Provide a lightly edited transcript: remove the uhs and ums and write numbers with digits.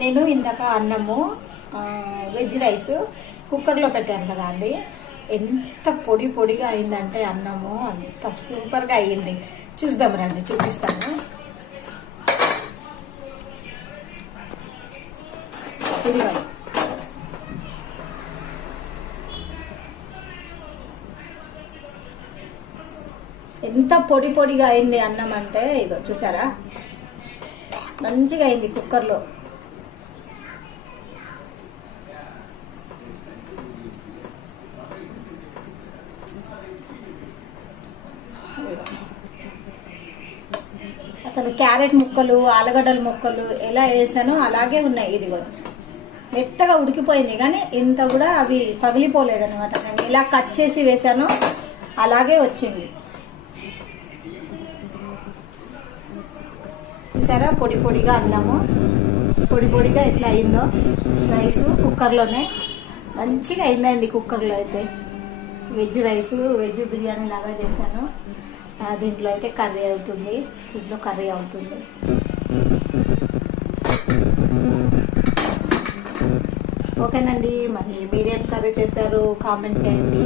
నేను ఇందాక అన్నము వెజ్ రైస్ కుక్కర్లో పెట్టాను కదా అండి. ఎంత పొడి పొడిగా అయిందంటే అన్నము అంత సూపర్గా అయ్యింది. చూద్దాం రండి, చూపిస్తాను. ఇది ఎంత పొడి పొడిగా అయింది అన్నం అంటే ఇదో చూసారా, మంచిగా అయింది కుక్కర్లో. అసలు క్యారెట్ ముక్కలు, ఆలుగడ్డల ముక్కలు ఎలా వేసానో అలాగే ఉన్నాయి. ఇదిగో మెత్తగా ఉడికిపోయింది, కానీ ఇంత కూడా అవి పగిలిపోలేదన్నమాట. నేను ఎలా కట్ చేసి వేసానో అలాగే వచ్చింది. చూసారా, పొడి పొడిగా అన్నాము, పొడి పొడిగా ఎట్లా అయిందో. రైస్ కుక్కర్లోనే మంచిగా అయిందండి. కుక్కర్లో అయితే వెజ్ రైస్, వెజ్ బిర్యానీ లాగా చేశాను. దీంట్లో అయితే కర్రీ అవుతుంది, దీంట్లో కర్రీ అవుతుంది. ఓకేనండి, మరి మీరేం కర్రీ చేశారు కామెంట్ చేయండి.